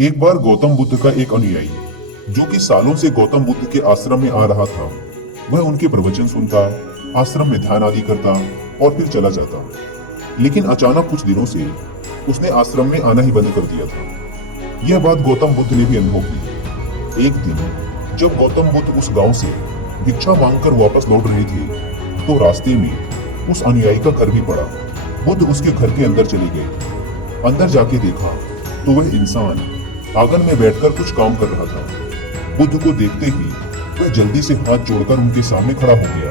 एक बार गौतम बुद्ध का एक अनुयायी जो कि सालों से गौतम बुद्ध के आश्रम में आ रहा था, वह उनके प्रवचन सुनता, आश्रम में ध्यान आदि करता और फिर चला जाता। लेकिन अचानक कुछ दिनों से उसने आश्रम में आना ही बंद कर दिया था। यह बात गौतम बुद्ध ने भी अनुभव की। एक दिन जब गौतम बुद्ध उस गांव से भिक्षा मांगकर वापस लौट रहे थे, तो रास्ते में उस अनुयायी का घर भी पड़ा। बुद्ध उसके घर के अंदर चले गए। अंदर जाके देखा तो वह इंसान आंगन में बैठकर कुछ काम कर रहा था। बुद्ध को देखते ही वह जल्दी से हाथ जोड़कर उनके सामने खड़ा हो गया।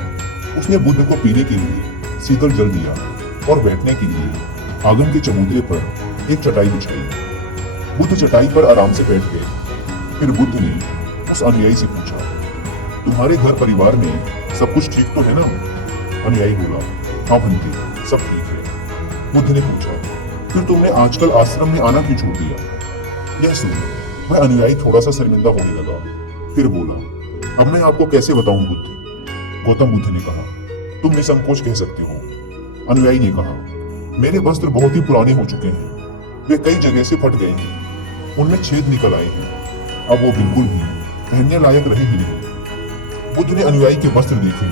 उसने बुद्ध को पीने के लिए शीतल जल दिया और बैठने के लिए आंगन के चबूतरे पर एक चटाई बिछाई। बुद्ध चटाई पर आराम से बैठ गए। फिर बुद्ध ने उस अनुयायी से पूछा, तुम्हारे घर परिवार में सब कुछ ठीक तो है ना? अनुयायी बोला, हाँ भंते, सब ठीक है। बुद्ध ने पूछा, फिर तुमने आजकल आश्रम में आना क्यों छोड़ दिया? यह सुन वह अनुयायी थोड़ा सा शर्मिंदा होने लगा। फिर बोला, अब मैं आपको कैसे बताऊं बुद्ध? गौतम बुद्ध ने कहा, तुम निसंकोच कह सकते हो। अनुयायी ने कहा, मेरे वस्त्र बहुत ही पुराने हो चुके हैं, वे कई जगह से फट गए हैं, उनमें छेद निकल आए हैं, अब वो बिल्कुल भी पहनने लायक रहे ही नहीं। बुद्ध ने अनुयायी के वस्त्र देखे,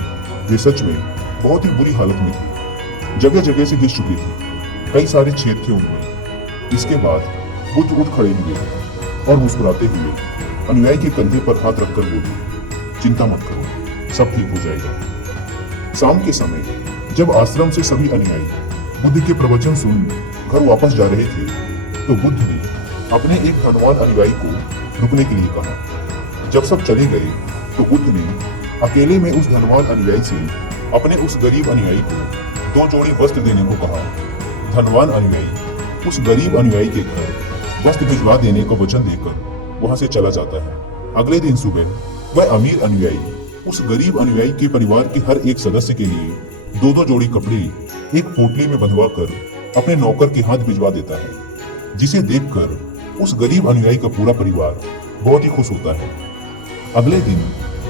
वे सच में बहुत ही बुरी हालत में थे, जगह जगह से घिस चुके थे, कई सारे छेद थे उनमें। इसके बाद बुद्ध उठ खड़े हुए और मुस्कुराते हुए अनुयायी के कंधे पर हाथ रखकर बोले, चिंता मत करो, सब ठीक हो जाएगा। शाम के समय जब आश्रम से सभी अनुयायी बुद्ध के प्रवचन सुन घर वापस जा रहे थे, तो बुद्ध ने अपने एक धनवान अनुयायी को रुकने के लिए कहा। जब सब चले गए तो बुद्ध ने अकेले में उस धनवान अनुयायी से अपने उस गरीब अनुयायी को 2 जोड़ी वस्त्र देने को कहा। धनवान अनुयायी उस गरीब अनुयायी के घर वस्त्र भिजवा देने को वचन देकर वहां से चला जाता है। अगले दिन सुबह वह अमीर अनुयायी उस गरीब अनुयायी के परिवार के हर एक सदस्य के लिए 2-2 जोड़ी कपड़े एक पोटली में बंधवा कर अपने नौकर के हाथ भिजवा देता है, जिसे देखकर उस गरीब अनुयायी का पूरा परिवार बहुत ही खुश होता है। अगले दिन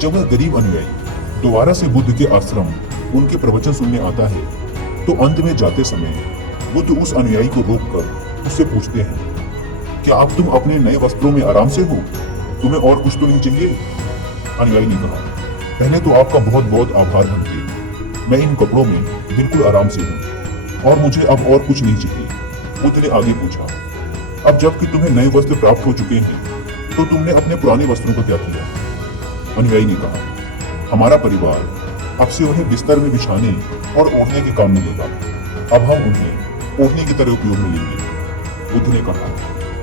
जब वह गरीब अनुयायी दोबारा से बुद्ध के आश्रम उनके प्रवचन सुनने आता है, तो अंत में जाते समय बुद्ध उस अनुयायी को रोककर उससे पूछते हैं, क्या तुम अपने नए वस्त्रों में आराम से हो? तुम्हें और कुछ तो नहीं चाहिए? अनुयायी ने कहा, पहले तो आपका बहुत बहुत आभार भंते, मैं इन कपड़ों में बिल्कुल आराम से हूँ और मुझे अब और कुछ नहीं चाहिए। बुद्ध ने आगे पूछा, अब जबकि तुम्हें नए वस्त्र प्राप्त हो चुके हैं, तो तुमने अपने पुराने वस्त्रों का क्या किया? अनुयायी ने कहा, हमारा परिवार अब से उन्हें बिस्तर में बिछाने और ओढ़ने के काम मिलेगा, अब हम उन्हें ओढ़ने की तरह उपयोग में लेंगे। बुद्ध ने कहा,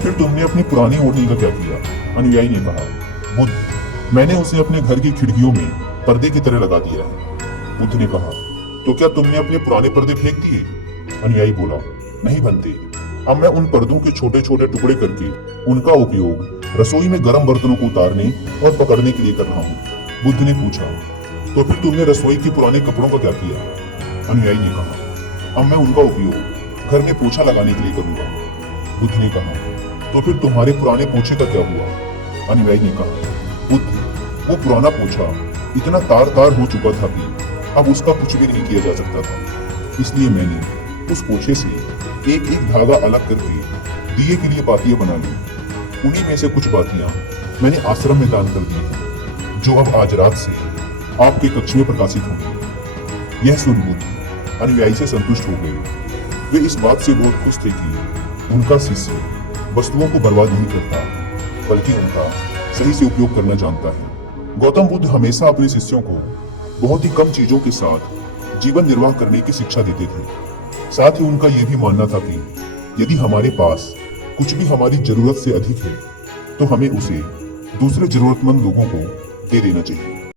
फिर तुमने अपनी पुरानी ओढ़नी का क्या किया? अनुयायी ने कहा, बुद्ध, मैंने उसे अपने घर की खिड़कियों में पर्दे की तरह लगा दिया है। बुद्ध ने कहा, तो क्या तुमने अपने पुराने पर्दे फेंक दिए? अनुयायी बोला, नहीं भंते, अब मैं उन पर्दों के छोटे छोटे टुकड़े करके उनका उपयोग रसोई में गर्म बर्तनों को उतारने और पकड़ने के लिए कर रहा हूँ। बुद्ध ने पूछा, तो फिर तुमने रसोई के पुराने कपड़ों का क्या किया? अनुयायी ने कहा, अब मैं उनका उपयोग घर में पोछा लगाने के लिए करूंगा। बुद्ध ने कहा, तो फिर तुम्हारे पुराने पोछे का क्या हुआ? अनुयायी ने कहा, बुद्ध, वो पुराना पोछा इतना तार तार हो चुका था कि अब उसका कुछ भी नहीं किया जा सकता था, इसलिए मैंने उस पोछे से एक एक धागा अलग करके दिए के लिए बातियां बना ली। उन्हीं में से कुछ बातियां मैंने आश्रम में दान कर दी हैं, जो अब आज रात से आपके कक्ष में प्रकाशित होंगी। यह सुन बुद्ध अनुयायी से संतुष्ट हो गए। वे इस बात से बहुत खुश थे कि उनका शिष्य वस्तुओं को बर्बाद नहीं करता, बल्कि उनका सही से उपयोग करना जानता है। गौतम बुद्ध हमेशा अपने शिष्यों को बहुत ही कम चीजों के साथ जीवन निर्वाह करने की शिक्षा देते थे। साथ ही उनका यह भी मानना था कि यदि हमारे पास कुछ भी हमारी जरूरत से अधिक है, तो हमें उसे दूसरे जरूरतमंद लोगों को दे देना चाहिए।